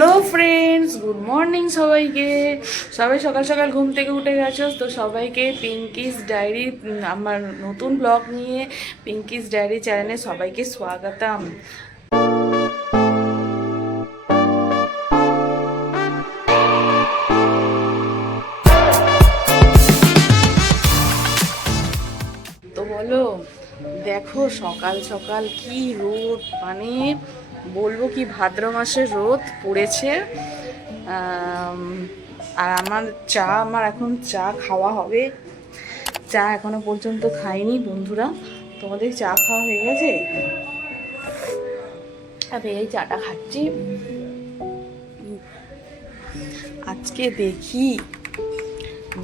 Hello friends, good morning সবাইকে। সবাই সকাল সকাল ঘুম থেকে উঠে গেছো তো সবাইকে পিঙ্কিস ডায়েরি, আমার নতুন ব্লগ নিয়ে পিঙ্কিস ডায়েরি চ্যানেলে সবাইকে স্বাগতম। তো বলো, দেখো সকাল সকাল কি রোদ, মানে বলবো কি, ভাদ্র মাসের রোদ পড়েছে। আর আমার এখন চা খাওয়া হবে। চা এখনো পর্যন্ত খাইনি বন্ধুরা। তোমাদের চা খাওয়া হয়ে গেছে? আমি এই চাটা খাচ্ছি। আজকে দেখি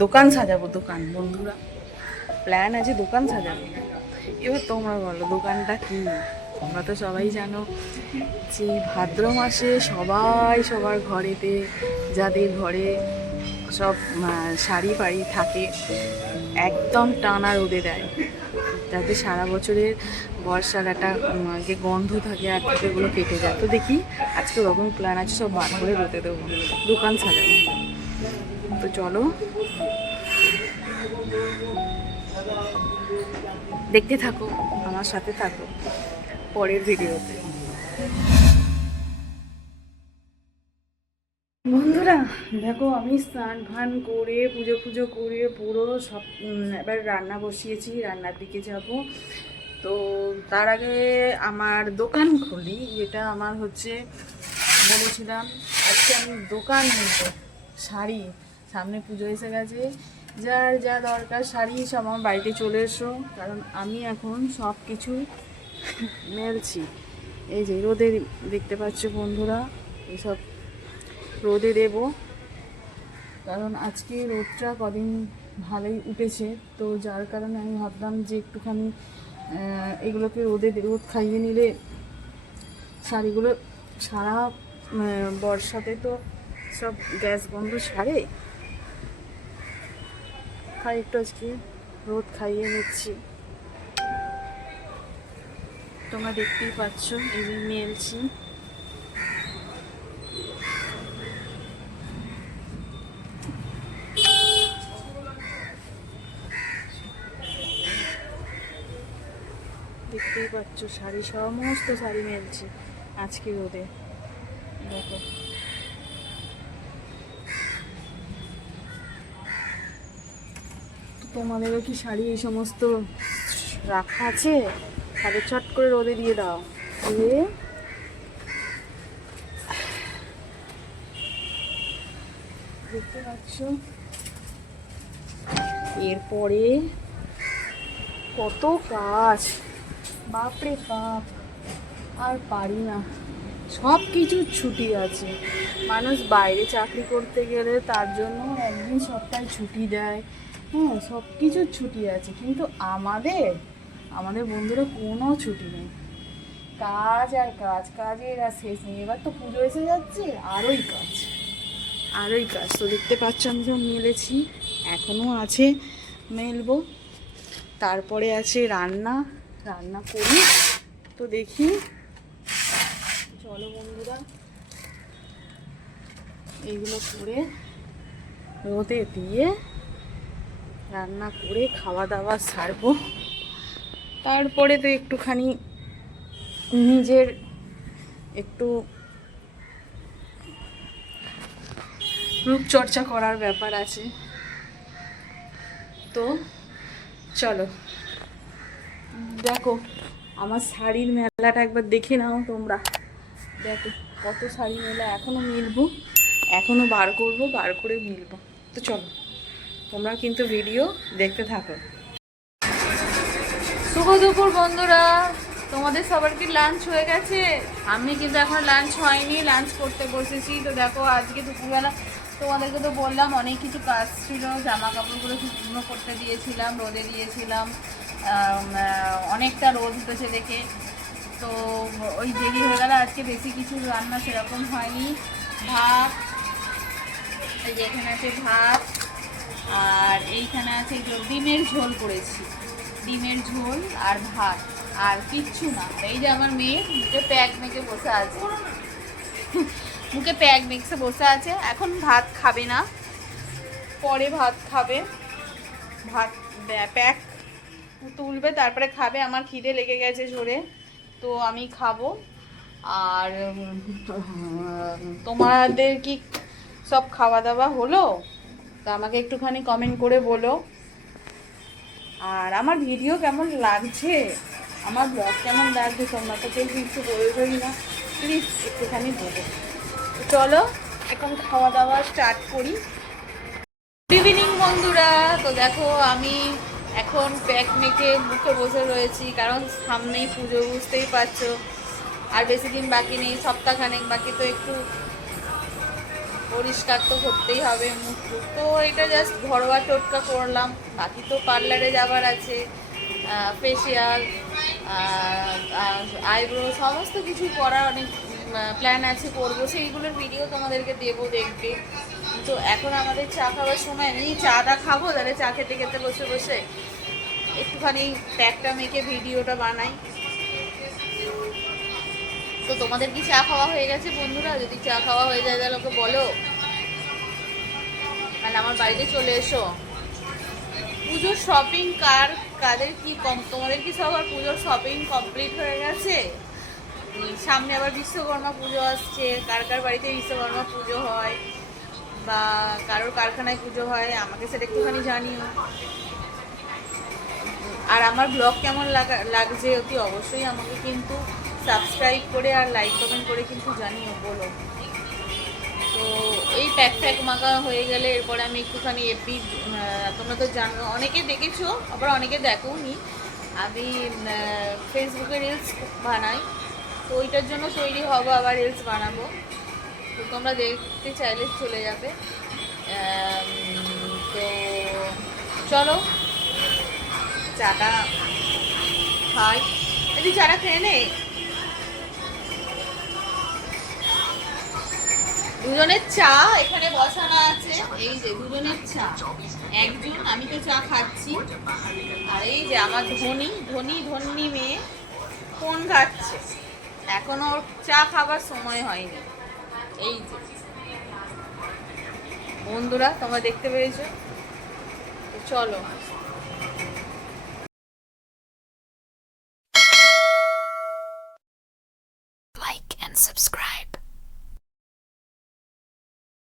দোকান সাজাবো, দোকান বন্ধুরা প্ল্যান আছে দোকান সাজাবো। এবার তোমরা বলো দোকানটা কি? তোমরা তো সবাই জানো যে ভাদ্র মাসে সবাই সবার ঘরেতে, যাদের ঘরে সব শাড়ি ফাড়ি থাকে, একদম টানা রোদে দেয়, যাতে সারা বছরের বর্ষার একটা যে গন্ধ থাকে আর থেকে ওগুলো কেটে যায়। তো দেখি আজকে ওরকম প্ল্যান আছে, সব বার করে রোদে দেবো, দোকান সাজাবো। তো চলো দেখতে থাকো, আমার সাথে থাকো পরের ভিডিওতে। বন্ধুরা দেখো, আমি স্নান ফান করে পুজো পুজো করে পুরো সব এবার রান্না বসিয়েছি, রান্নার দিকে যাব। তো তার আগে আমার দোকান খুলি, যেটা আমার হচ্ছে বলেছিলাম আজকে আমি দোকান খুলবো। শাড়ি, সামনে পুজো এসে গেছে, যার যা দরকার শাড়ি সব আমার বাড়িতে চলে এসো, কারণ আমি এখন সব কিছু মেলছি। এই যে রোদে দেখতে পাচ্ছ বন্ধুরা, এইসব রোদে দেব, কারণ আজকে রোদটা কদিন ভালোই উঠেছে। তো যার কারণে আমি ভাবলাম যে একটুখানি এগুলোকে রোদ খাইয়ে নিলে শাড়িগুলো সারা বর্ষাতে তো সব গ্যাস গন্ধ ছাড়ে, তাই একটু আজকে রোদ খাইয়ে নিচ্ছি। তোমরা দেখতেই পাচ্ছ এই যে মেলছি। দেখতেই পাচ্ছ শাড়ি, সমস্ত শাড়ি মেলছি আজকে রোদে। দেখো তোমাদেরও কি শাড়ি এই সমস্ত রাখা আছে? তাহলে চট করে রোদে দিয়ে দাও। দিয়ে দেখতে পাচ্ছ এরপরে কত কাজ, বাপরে বাপ, আর পারি না। সব কিছু ছুটি আছে, মানুষ বাইরে চাকরি করতে গেলে তার জন্য একদিন সপ্তাহে ছুটি দেয়, হ্যাঁ সব কিছুর ছুটি আছে, কিন্তু আমাদের বন্ধুরা কোনো ছুটি নেই, কাজ আর কাজ, কাজের আর শেষ নেই। এবার তো পুজো এসে যাচ্ছে, আরোই কাজ। তো দেখতে পাচ্ছ আমি যখন মেলেছি, এখনও আছে মেলবো। তারপরে আছে রান্না করি। তো দেখি, চলো বন্ধুরা এইগুলো করে রোদে দিয়ে রান্না করে খাওয়া দাওয়া সারবো। তারপরে তো একটুখানি নিজের একটু রূপচর্চা করার ব্যাপার আছে। তো চলো দেখো আমার শাড়ির মেলাটা একবার দেখে নাও তোমরা। দেখো কত শাড়ি মেলা, এখনও মিলবো, এখনও বার করে মিলবো। তো চলো তোমরা কিন্তু ভিডিও দেখতে থাকো। শুভ দুপুর বন্ধুরা, তোমাদের সবার কি লাঞ্চ হয়ে গেছে? আমি কিন্তু এখন লাঞ্চ হয়নি, লাঞ্চ করতে বসেছি। তো দেখো আজকে দুপুরবেলা তোমাদেরকে তো বললাম অনেক কিছু কাজ ছিল, জামা কাপড়গুলো শুকনো করতে দিয়েছিলাম, রোদে দিয়েছিলাম, অনেকটা রোদ উঠেছে দেখে, তো ওই দেরি হয়ে গেল। আজকে বেশি কিছু রান্না সেরকম হয়নি। ভাত, এই যে এখানে আছে ভাত, আর এইখানে আছে ডিমের ঝোল করেছি, ডিমের ঝোল আর ভাত, আর কিচ্ছু না। এই যে আমার মেয়ে মুখে প্যাক মেখে বসে আছে, মুখে প্যাক মেখে বসে আছে। এখন ভাত খাবে না, পরে ভাত খাবে। ভাত প্যাক তুলবে তারপরে খাবে। আমার খিদে লেগে গেছে জোরে, তো আমি খাবো। আর তোমাদের কি সব খাওয়া দাওয়া হলো? তা আমাকে একটুখানি কমেন্ট করে বলো। আর আমার ভিডিও কেমন লাগছে, আমার ব্লগ কেমন লাগছে, তোমরা তো কেউ কিছু বলবেই না, প্লিজ একটুখানি বলো। চলো এখন খাওয়া দাওয়া স্টার্ট করি। গুড ইভিনিং বন্ধুরা। তো দেখো আমি এখন প্যাক মেখে মুখে বসে রয়েছি, কারণ সামনেই পুজো, বুঝতেই পারছো। আর বেশি দিন বাকি নেই, সপ্তাহখানেক বাকি, তো একটু পরিষ্কার তো করতেই হবে মুখ। তো এটা জাস্ট ঘরোয়া টোটকা করলাম, বাকি তো পার্লারে যাবার আছে, ফেসিয়াল, আইব্রো, সমস্ত কিছু করার অনেক প্ল্যান আছে, করবো। সেইগুলোর ভিডিও তোমাদেরকে দেবো, দেখবে। তো এখন আমাদের চা খাওয়ার সময়, আমি চাটা খাবো, তাহলে চা খেতে খেতে বসে বসে একটুখানি প্যাকটা মেখে ভিডিওটা বানাই। তো তোমাদের কি চা খাওয়া হয়ে গেছে বন্ধুরা? যদি চা খাওয়া হয়ে যায় তাহলে ওকে বলো, তাহলে আমার বাড়িতে চলে এসো। পুজোর শপিং কাদের কি কম, তোমাদের কি সবার পুজোর শপিং কমপ্লিট হয়ে গেছে? সামনে আবার বিশ্বকর্মা পুজো আসছে, কার কার বাড়িতে বিশ্বকর্মা পুজো হয় বা কারোর কারখানায় পুজো হয়, আমাকে সেটা একটুখানি জানিও। আর আমার ব্লগ কেমন লাগছে অতি অবশ্যই আমাকে কিন্তু সাবস্ক্রাইব করে আর লাইক কমেন্ট করে কিন্তু জানিও, বলো। তো এই প্যাক মাখা হয়ে গেলে এরপরে আমি একটুখানি এফবি, তোমরা তো জানো, অনেকে দেখেছো আবার অনেকে দেখোনি, আমি ফেসবুকে রিলস বানাই। তো ওইটার জন্য তৈরি হবো, আবার রিলস বানাবো। তো তোমরা দেখতে চাইলে চলে যাবে। তো চলো চাটা খাই। যদি চাটা খেয়ে নে, দুজনের চা এখানে বসানো আছে, এই যে দুজনের চা। একজন, আমি তো চা খাচ্ছি, আর এই যে আমার ধনী মেয়ে ফোন খাচ্ছে, এখনো চা খাবার সময় হয়নি। এই যে বন্ধুরা তোমরা দেখতে পেয়েছো। তো চলো। Like and subscribe.